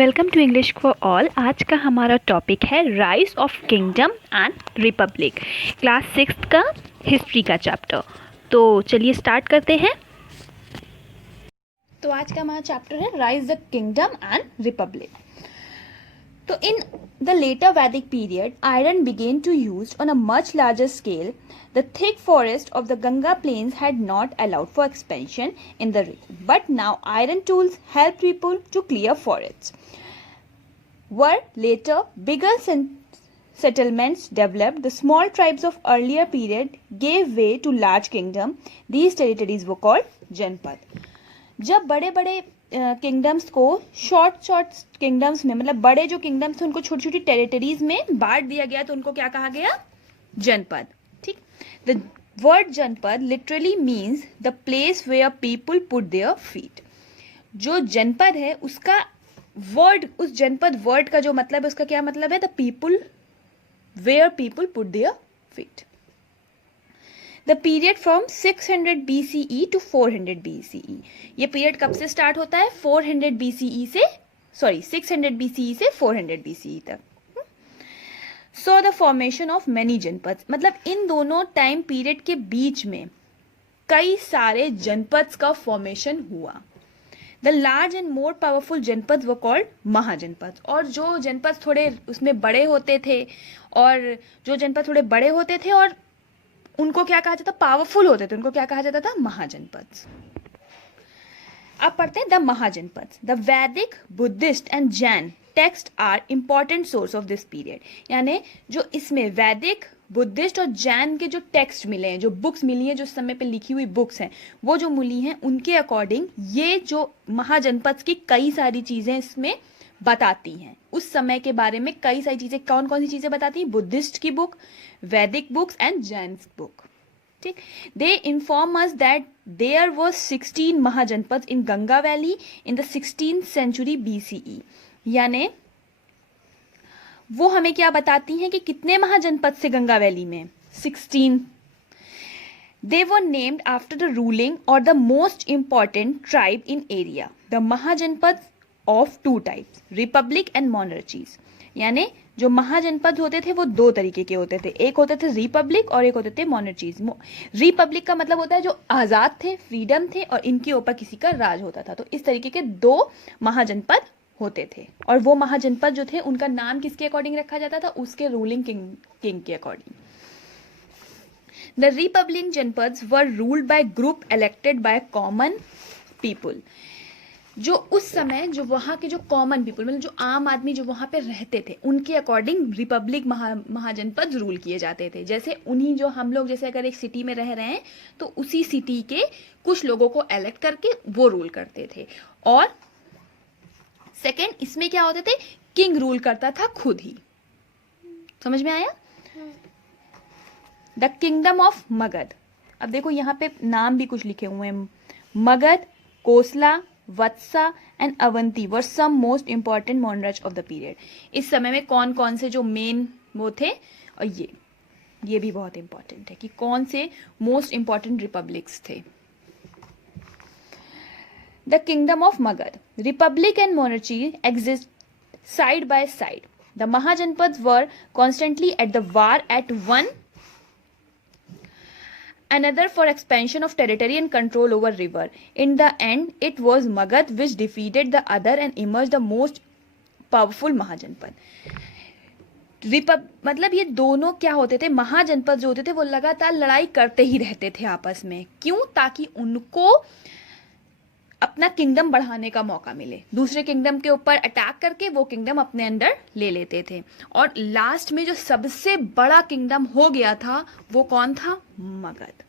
Welcome to English for all. आज का हमारा टॉपिक है rise of kingdom and republic, class 6 का हिस्ट्री का चैप्टर। तो चलिए स्टार्ट करते हैं। तो आज का हमारा चैप्टर है rise the kingdom and Republic. तो इन द लेटर वैदिक period iron began to use on a much larger scale. The thick forest of the Ganga plains had not allowed for expansion in the region, but now iron tools help people to clear forests. Were later bigger settlements developed, the small tribes of earlier period gave way to large kingdom. These territories were called जनपद. जब बड़े बड़े kingdoms को short kingdoms में, मतलब बड़े जो kingdoms थे उनको छोटी छोटी टेरिटरीज में बांट दिया गया, तो उनको क्या कहा गया? जनपद. ठीक. The word janapada literally means the place where people put their feet. जो जनपद है उसका वर्ड, उस जनपद वर्ड का जो मतलब है उसका क्या मतलब है? The people where people put their feet. The period from 600 BCE to 400 BCE. ये पीरियड कब से स्टार्ट होता है? 400 BCE से, 600 BCE से 400 BCE तक. So the formation of many जनपद, मतलब इन दोनों टाइम पीरियड के बीच में कई सारे जनपद का फॉर्मेशन हुआ. The large and more powerful जनपद वर कॉल्ड महाजनपद. और जो जनपद थोड़े उसमें बड़े होते थे, और जो जनपद थोड़े बड़े होते थे और उनको क्या कहा जाता? पावरफुल होते थे, उनको क्या कहा जाता था? महाजनपद. अब पढ़ते हैं the mahajanapada. The Vedic, Buddhist and Jain text are important source of this period. यानी जो इसमें वैदिक, बुद्धिस्ट और जैन के जो टेक्स्ट मिले हैं, जो बुक्स मिली हैं, जो समय पे लिखी हुई बुक्स हैं, वो जो मिली हैं, उनके अकॉर्डिंग ये जो महाजनपद की कई सारी चीजें इसमें बताती हैं. उस समय के बारे में कई सारी चीजें, कौन कौन सी चीजें बताती हैं? बुद्धिस्ट की बुक, वैदिक बुक्स एंड जैन बुक. ठीक. They inform us that there was 16 Mahajanapada in Ganga valley in the 16th century BCE. यानी वो हमें क्या बताती हैं कि कितने महाजनपद से गंगा वैली में? 16. They were named after the ruling or the most important tribe in area. The महाजनपद of two types, republic and monarchies. यानी जो महाजनपद होते थे वो दो तरीके के होते थे. एक होते थे रिपब्लिक और एक होते थे मोनर्चीज. रिपब्लिक का मतलब होता है जो आजाद थे, फ्रीडम थे, और इनके ऊपर किसी का राज होता था. तो इस तरीके के दो महाजनपद होते थे. और वो महाजनपद जो थे उनका नाम किसके अकॉर्डिंग रखा जाता था? उसके रूलिंग किंग के according. The republic Janapadas were ruled by group elected by common people. जो उस समय जो वहाँ के जो कॉमन पीपल, मतलब जो आम आदमी जो वहाँ पे रहते थे, उनके अकॉर्डिंग रिपब्लिक महाजनपद रूल किए जाते थे. जैसे उन्हीं जो हम लोग, जैसे अगर एक सिटी में रह रहे हैं तो उसी सिटी के कुछ लोगों को इलेक्ट करके वो रूल करते थे. और सेकेंड, इसमें क्या होते थे? किंग रूल करता था खुद ही. समझ में आया? The kingdom of Magadh. अब देखो यहाँ पे नाम भी कुछ लिखे हुए हैं. Magadha, Kosala, Vatsa and Avanti were some most important monarch of the period. इस समय में कौन कौन से जो मेन वो थे, और ये भी बहुत इंपॉर्टेंट है कि कौन से मोस्ट इंपॉर्टेंट रिपब्लिक्स थे. The kingdom of Magadha. Republic and monarchy exist side by side. The Mahajanapada were constantly at the war at one another for expansion of territory and control over river. In the end, it was Magad which defeated the other and emerged the most powerful महाजनपद. मतलब ये दोनों क्या होते थे? महाजनपद जो होते थे वो लगातार लड़ाई करते ही रहते थे आपस में. क्यों? ताकि उनको अपना किंगडम बढ़ाने का मौका मिले. दूसरे किंगडम के ऊपर अटैक करके वो किंगडम अपने अंडर ले लेते थे. और लास्ट में जो सबसे बड़ा किंगडम हो गया था वो कौन था? मगध.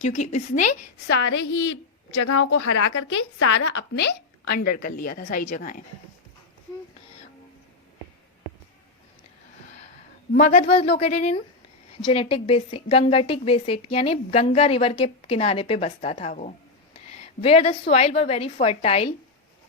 क्योंकि इसने सारे ही जगहों को हरा करके सारा अपने अंडर कर लिया था, सारी जगहें. Magadha was located in genetic basin, Gangetic basin, यानी गंगा रिवर के किनारे पे बसता था वो. Where the soil were very fertile,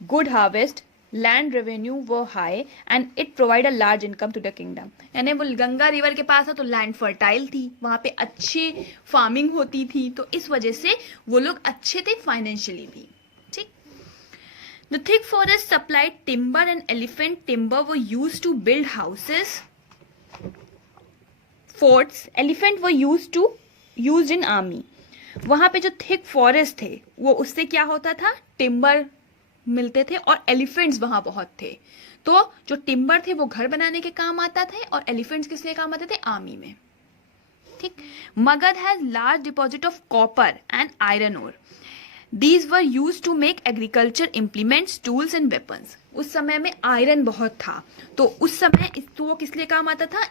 good harvest, land revenue were high and it provide a large income to the kingdom. यानी वो गंगा रिवर के पास है तो लैंड फर्टाइल थी, वहाँ पे अच्छी फार्मिंग होती थी, तो इस वजह से वो लोग अच्छे थे फाइनेंशियली भी. ठीक. The thick forest supplied timber and elephant timber were used to build houses, forts. Elephant were used in army. वहां पे जो थिक फॉरेस्ट थे वो उससे क्या होता था, टिम्बर मिलते थे और एलिफेंट्स वहां बहुत थे. तो जो टिम्बर थे वो घर बनाने के काम आता थे और एलिफेंट्स किस लिए काम आते थे, आर्मी में. ठीक. Magadha has large deposit of copper and iron ore. These were used to make agriculture implements, tools and weapons. उस समय में आयरन बहुत था, तो उस समय तो वो किस लिए काम आता था,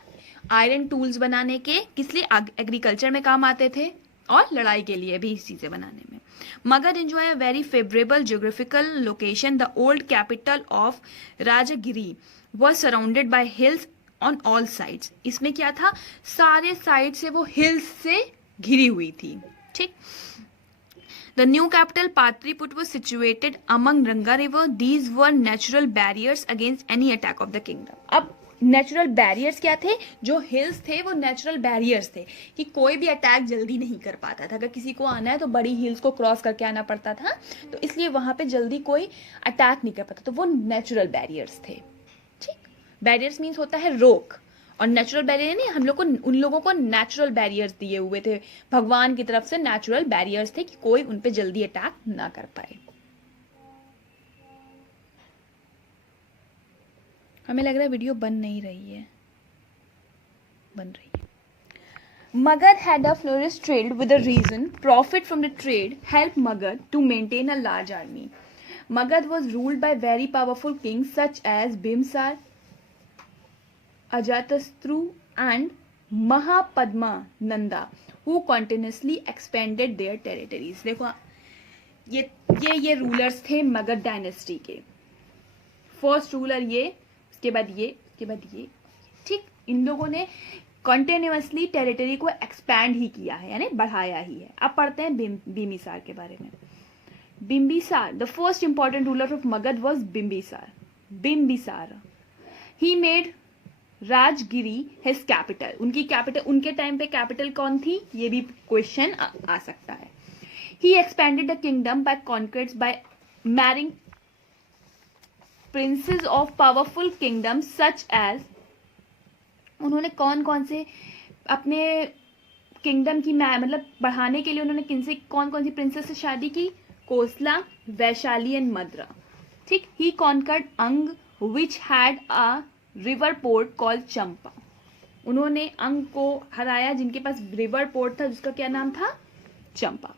आयरन टूल्स बनाने के, किस लिए, एग्रीकल्चर में काम आते थे और लड़ाई के लिए भी चीजें बनाने में. Magadh enjoy a very favourable geographical location. The old capital of Rajagiri was surrounded by hills on all sides. इसमें क्या था, सारे साइड से वो हिल्स से घिरी हुई थी. ठीक. The new capital Patriput was situated among Ranga river. These were natural barriers against any attack of the kingdom. अब नेचुरल बैरियर्स क्या थे, जो हिल्स थे वो नेचुरल बैरियर्स थे कि कोई भी अटैक जल्दी नहीं कर पाता था. अगर किसी को आना है तो बड़ी हिल्स को क्रॉस करके आना पड़ता था, तो इसलिए वहां पे जल्दी कोई अटैक नहीं कर पाता. तो वो नेचुरल बैरियर्स थे. ठीक. बैरियर्स मीन्स होता है रोक, और नेचुरल बैरियर नहीं, हम लोग को, उन लोगों को नेचुरल बैरियर्स दिए हुए थे भगवान की तरफ से. नेचुरल बैरियर्स थे कि कोई उन पे जल्दी अटैक ना कर पाए. हमें लग रहा है वीडियो बन नहीं रही है, बन रही है. Magad had a flourished trade with a reason. Profit from the trade helped Magad to maintain a large army. Magad was ruled by very powerful kings such as Bhimsar, Ajatasattu and Mahapadma Nanda, who continuously expanded their territories. देखो ये rulers थे Magadh dynasty के. First ruler ये, उसके बाद ये, उसके बाद ये. ठीक. इन लोगों ने कंटिन्यूअसली टेरिटरी को एक्सपैंड ही किया है, यानी बढ़ाया ही है. अब पढ़ते हैं बिम्बिसार के बारे में. Bimbisara, the first important ruler of Magadha was Bimbisara. He made Rajgiri his capital. उनकी कैपिटल, उनके टाइम पे कैपिटल कौन थी, ये भी क्वेश्चन आ सकता है. He expanded the kingdom by conquest by marrying princess of powerful kingdom such as. उन्होंने कौन कौन से अपने किंगडम की मतलब बढ़ाने के लिए उन्होंने किनसे, कौन कौन सी प्रिंसेस से शादी की, कोसला, वैशाली एंड मद्रा. ठीक. He conquered Anga which had a river port called Champa. उन्होंने अंग को हराया जिनके पास रिवर पोर्ट था जिसका क्या नाम था, Champa.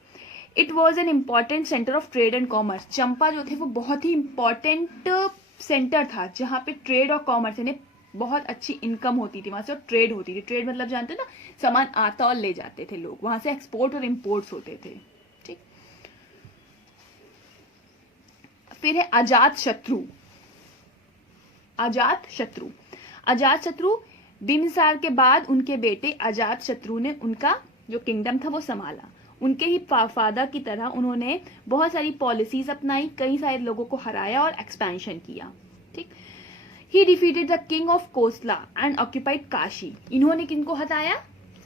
It was an important centre of trade and commerce. Champa जो थे वो बहुत ही इंपॉर्टेंट सेंटर था जहाँ पे ट्रेड और कॉमर्स यानी बहुत अच्छी इनकम होती थी वहां से, और ट्रेड होती थी. ट्रेड मतलब जानते ना, सामान आता और ले जाते थे लोग, वहां से एक्सपोर्ट और इम्पोर्ट्स होते थे. ठीक. फिर है अजात शत्रु. अजात शत्रु बिम्बिसार के बाद उनके बेटे अजात शत्रु ने उनका जो किंगडम था वो संभाला. उनके ही फादर की तरह उन्होंने बहुत सारी पॉलिसीज अपनाई, कई सारे लोगों को हराया और एक्सपेंशन किया. ठीक. He defeated the king of Kosala and occupied Kashi. इन्होंने किनको हटाया,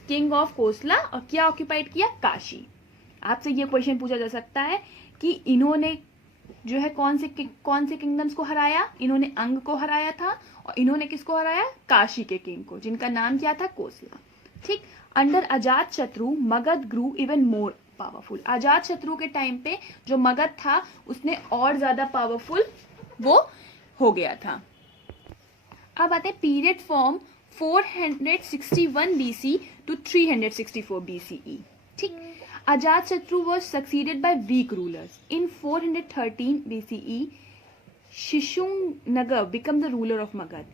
किंग ऑफ कोसला, और क्या ऑक्यूपाइड किया, काशी. आपसे ये क्वेश्चन पूछा जा सकता है कि इन्होंने जो है कौन से किंगडम्स को हराया. इन्होंने अंग को हराया था और इन्होंने किसको हराया, काशी के किंग को, जिनका नाम क्या था, कोसला. ठीक. अंडर अजात शत्रु मगध ग्रू इवन मोर पावरफुल. अजात शत्रु के टाइम पे जो मगध था उसने और ज्यादा पावरफुल वो हो गया था. अब आते हैं period from 461 BC to 364 BCE. ठीक. अजात शत्रु was succeeded by weak rulers. In 413 BCE, Shishunaga became the ruler of Magad.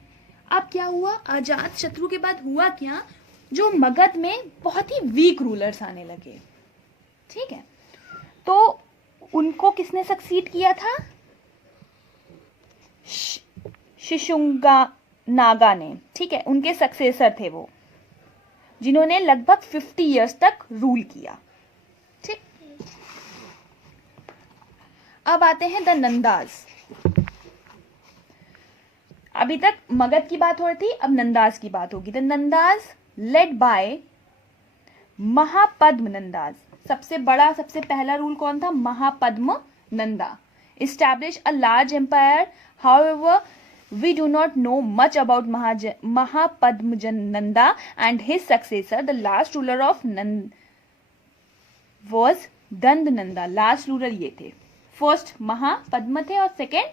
अब क्या हुआ, अजात शत्रु के बाद हुआ क्या, जो मगध में बहुत ही वीक रूलर्स आने लगे. ठीक है. तो उनको किसने सक्सीड किया था, शिशुनागा ने. ठीक है. उनके सक्सेसर थे वो, जिन्होंने लगभग 50 इयर्स तक रूल किया. ठीक. अब आते हैं द नंदाज. अभी तक मगध की बात हो रही थी, अब नंदाज की बात होगी. The Nandas led by Mahapadma Nandas. सबसे बड़ा, सबसे पहला रूल कौन था, Mahapadma Nanda. established a large empire. However, we do not know much about Mahapadmananda and his successor. The last ruler of Nand was Dandananda. Last ruler ये थे. फर्स्ट महापद्म थे और सेकेंड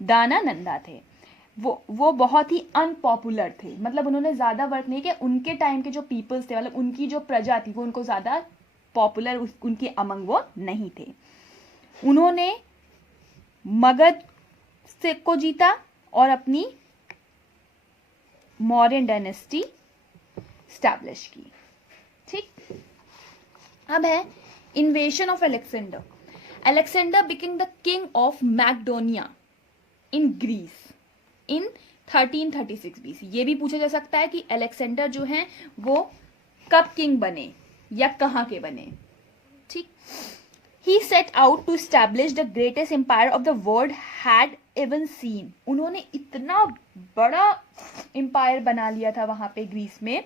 दानानंदा थे. वो बहुत ही अनपॉपुलर थे, मतलब उन्होंने ज़्यादा वर्क नहीं किया. उनके टाइम के जो पीपल्स थे, मतलब उनकी जो प्रजा थी, वो उनको ज़्यादा पॉपुलर उनके अमंग वो नहीं थे. उन्होंने मगध से को जीता और अपनी मौर्यन डायनेस्टी स्टैब्लिश की. ठीक, अब है invasion of Alexander. Alexander became the king of Macedonia in Greece in 1336 BC. ये भी पूछा जा सकता है कि अलेक्जेंडर जो हैं वो कब किंग बने या कहाँ के बने. ठीक, he set out to establish the greatest empire of the world had ever seen. उन्होंने इतना बड़ा एम्पायर बना लिया था वहां पे ग्रीस में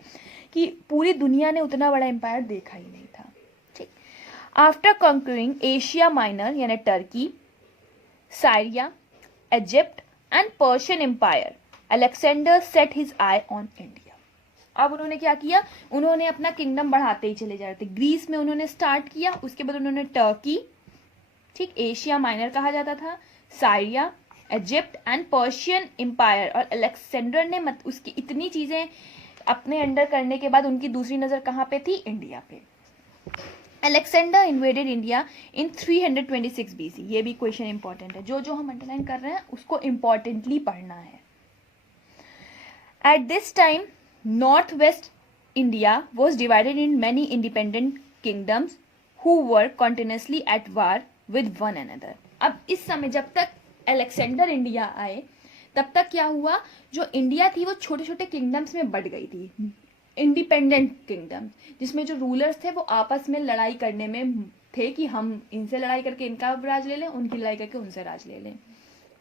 कि पूरी दुनिया ने उतना बड़ा एम्पायर देखा ही नहीं था. ठीक, आफ्टर कंक्यूरिंग एशिया माइनर यानी Turkey, Syria, Egypt and Persian Empire, Alexander set his eye on India. अब उन्होंने क्या किया, उन्होंने अपना किंगडम बढ़ाते ही चले जा रहे थे. ग्रीस में उन्होंने स्टार्ट किया, उसके बाद उन्होंने टर्की, ठीक, एशिया माइनर कहा जाता था, Syria, Egypt and Persian Empire. और अलेक्जेंडर ने उसकी इतनी चीजें अपने अंडर करने के बाद उनकी दूसरी नजर कहाँ पे थी, इंडिया पे. Alexander invaded India in 326 BC. ये भी क्वेश्चन इंपॉर्टेंट है, जो हम अंडरलाइन कर रहे हैं उसको इंपॉर्टेंटली पढ़ना है. At this time north west India was divided in many independent kingdoms who were continuously at war with one another. अब इस समय जब तक अलेक्जेंडर इंडिया आए तब तक क्या हुआ, जो इंडिया थी वो छोटे छोटे किंगडम्स में बढ़ गई थी, इंडिपेंडेंट किंगडम, जिसमें जो रूलर्स थे वो आपस में लड़ाई करने में थे कि हम इनसे लड़ाई करके इनका राज ले लें, उनकी लड़ाई करके उनसे राज ले लें.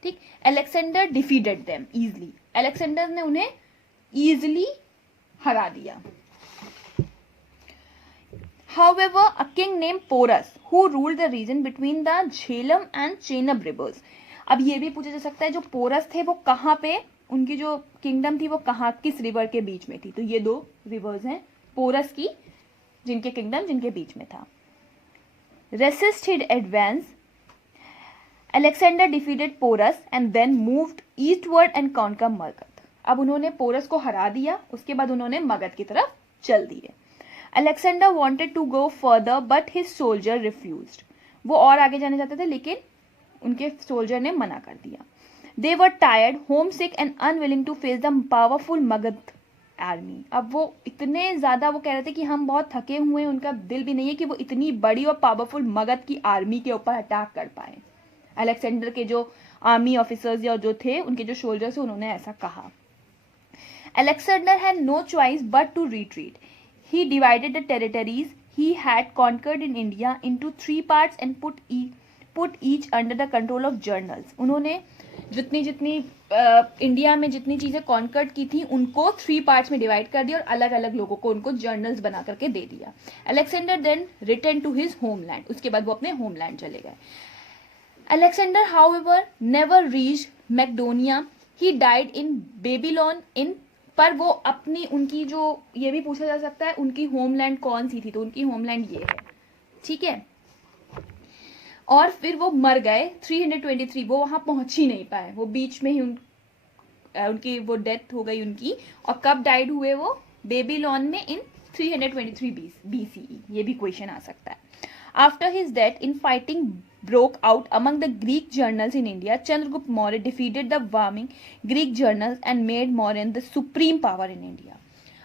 ठीक, Alexander defeated them easily. Alexander ने उन्हें इजली हरा दिया. However, a king named Porus who ruled the region between the Jhelum and Chenab rivers. अब ये भी पूछा जा सकता है जो पोरस थे वो कहाँ पे, उनकी जो किंगडम थी वो कहाँ, किस रिवर के बीच में थी. तो ये दो रिवर्स हैं पोरस की, जिनके किंगडम जिनके बीच में था. Resisted advance. Alexander defeated Porus and then moved eastward and conquer Magadha. अब उन्होंने पोरस को हरा दिया, उसके बाद उन्होंने मगध की तरफ चल दिए. Alexander wanted to go further but his soldier refused. वो और आगे जाने चाहते थे लेकिन उनके सोल्जर ने मना कर दिया. They were tired, homesick and unwilling to face the powerful Magadha army. अब वो इतने ज्यादा वो कह रहे थे कि हम बहुत थके हुए हैं, उनका दिल भी नहीं है कि वो इतनी बड़ी और पावरफुल मगध की आर्मी के ऊपर अटैक कर पाए. अलेक्जेंडर के जो आर्मी ऑफिसर्स या जो थे, उनके जो सोल्जर्स, उन्होंने ऐसा कहा. Alexander had no choice but to retreat. He divided the territories he had conquered in India into 3 parts and put each under the control of generals. उन्होंने जितनी इंडिया में जितनी चीजें कॉन्कर्ड की थी उनको 3 पार्ट्स में डिवाइड कर दिया और अलग अलग लोगों को उनको जर्नल्स बना करके दे दिया. Alexander then return to his homeland. उसके बाद वो अपने होमलैंड चले गए. Alexander however never reached Macedonia. He died in Babylon in, पर वो अपनी उनकी जो, ये भी पूछा जा सकता है उनकी होमलैंड कौन सी थी, तो उनकी होमलैंड ये है. ठीक है, और फिर वो मर गए 323. वो वहां पहुंच ही नहीं पाए, वो बीच में ही उनकी वो डेथ हो गई उनकी. और कब डाइड हुए वो, बेबीलोन में इन 323 BCE. ये भी क्वेश्चन आ सकता है. After his death in fighting broke out among the Greek generals in India. Chandragupta Maurya defeated the warming Greek generals and made Mauryan the supreme power in India.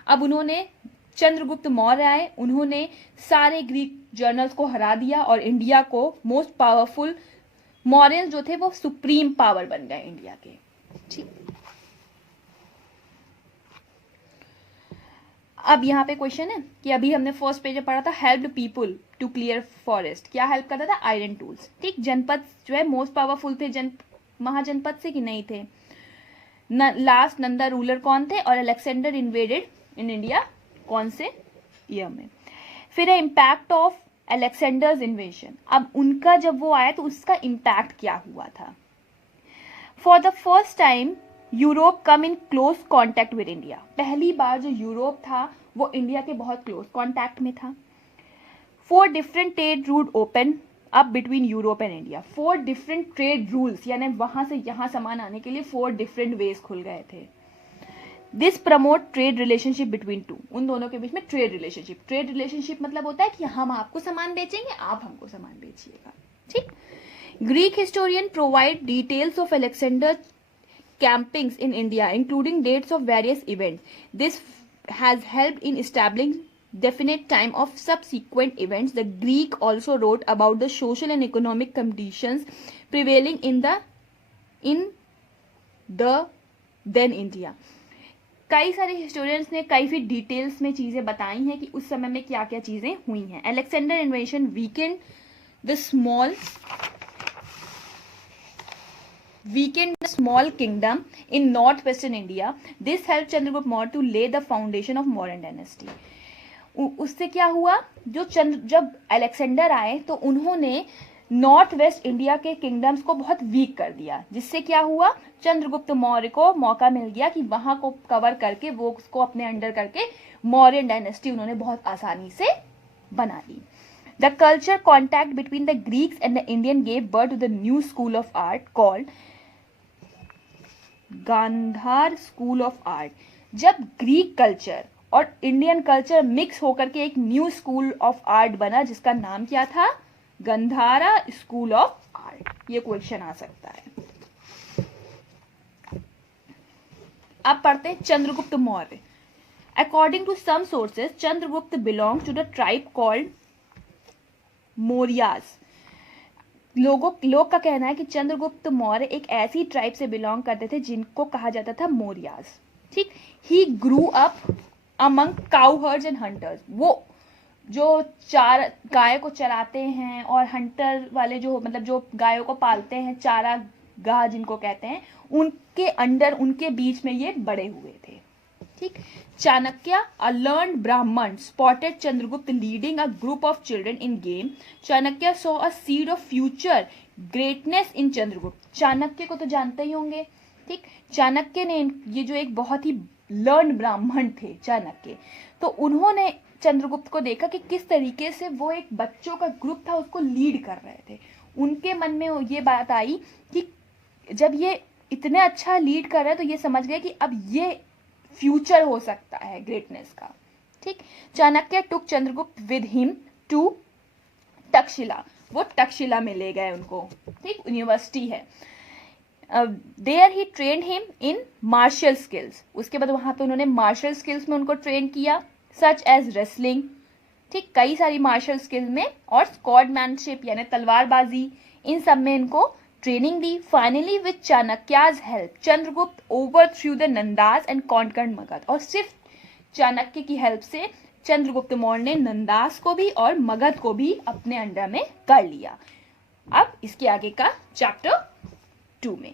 अब उन्होंने चंद्रगुप्त मौर्य आए, उन्होंने सारे ग्रीक जनरल्स को हरा दिया और इंडिया को मोस्ट पावरफुल मौर्यन जो थे वो सुप्रीम पावर बन गए इंडिया के. ठीक, अब यहाँ पे क्वेश्चन है कि अभी हमने फर्स्ट पेज में पढ़ा था helped people to clear forest. क्या हेल्प करता था, आयरन टूल्स. ठीक, जनपद जो है मोस्ट पावरफुल थे महाजनपद से कि नहीं थे. लास्ट नंदा रूलर कौन थे, और अलेक्जेंडर इन्वेडेड इन इंडिया कौन से ईयर में. फिर है इम्पैक्ट ऑफ अलेक्जेंडर्स इन्वेजन। अब उनका जब वो आया तो उसका इम्पैक्ट क्या हुआ था। For the first time Europe come in close contact with India. पहली बार जो यूरोप था वो इंडिया के बहुत क्लोज कॉन्टैक्ट में था। 4 डिफरेंट ट्रेड रूट ओपन अब between Europe and India. 4 different trade rules, यानी वहां से यहाँ सामान आने के लिए 4 डिफरेंट वेज खुल गए थे। This promote trade relationship between two, उन दोनों के बीच में ट्रेड रिलेशनशिप। ट्रेड रिलेशनशिप मतलब होता है कि हम आपको सामान बेचेंगे, आप हमको सामान बेचिएगा, ठीक। Greek historian provide details of Alexander campings in India, including dates of various events. This has helped in establishing definite time of subsequent events. The Greek also wrote about the social and economic conditions prevailing in the then India. कई सारे historians ने कई details में चीजें बताई हैं कि उस समय में क्या क्या चीजें हुई हैं। Alexander invasion Weeknd the small kingdom in northwestern India. This helped Chandragupta Maurya to lay the foundation of Mauryan dynasty. उससे क्या हुआ, जब अलेक्जेंडर आए तो उन्होंने नॉर्थ वेस्ट इंडिया के किंगडम्स को बहुत वीक कर दिया, जिससे क्या हुआ, चंद्रगुप्त मौर्य को मौका मिल गया कि वहां को कवर करके वो उसको अपने अंडर करके मौर्यन डायनेस्टी उन्होंने बहुत आसानी से बना ली। The culture contact between the Greeks and the Indian gave birth to the new school of art called Gandhara school of art. जब ग्रीक कल्चर और इंडियन कल्चर मिक्स होकर के एक न्यू स्कूल ऑफ आर्ट बना जिसका नाम क्या था, गंधारा स्कूल ऑफ आर्ट। ये क्वेश्चन आ सकता है। अब पढ़ते हैं Chandragupta Maurya. According to some sources Chandragupta belong to the tribe called Mauryas. लोग का कहना है कि चंद्रगुप्त मौर्य एक ऐसी ट्राइब से बिलोंग करते थे जिनको कहा जाता था मौर्यास, ठीक। He grew up among cowherds and hunters. वो जो चार गाय को चराते हैं और हंटर वाले जो मतलब जो गायों को पालते हैं, चारा गाह जिनको कहते हैं, उनके अंडर उनके बीच में ये बड़े हुए थे, ठीक। Chanakya, a learned Brahman, spotted Chandragupta leading a group of children in game. Chanakya saw a seed of future greatness in Chandragupta. Chanakya को तो जानते ही होंगे, ठीक। चाणक्य ने, ये जो एक बहुत ही लर्न ब्राह्मण थे चाणक्य, तो उन्होंने चंद्रगुप्त को देखा कि किस तरीके से वो एक बच्चों का ग्रुप था उसको लीड कर रहे थे। उनके मन में ये बात आई कि जब ये इतने अच्छा लीड कर रहे हैं तो ये समझ गए कि अब ये फ्यूचर हो सकता है ग्रेटनेस का, ठीक। Chanakya took Chandragupta with him to Takshashila. वो तक्षशिला में ले गए उनको, ठीक, यूनिवर्सिटी है। There he trained him in martial skills. उसके बाद वहां पे उन्होंने मार्शल स्किल्स में उनको ट्रेन किया, सच एज रेसलिंग, ठीक, कई सारी मार्शल स्किल्स में, और स्क्वाडमैनशिप यानी तलवारबाजी, इन सब में इनको ट्रेनिंग दी। Finally with Chanakya's help Chandragupta overthrew the Nandas and conquered Magadha. और सिर्फ चाणक्य की हेल्प से चंद्रगुप्त मौर्य ने नंदास को भी और मगध को भी अपने अंडर में कर लिया। अब इसके आगे का चैप्टर 2 में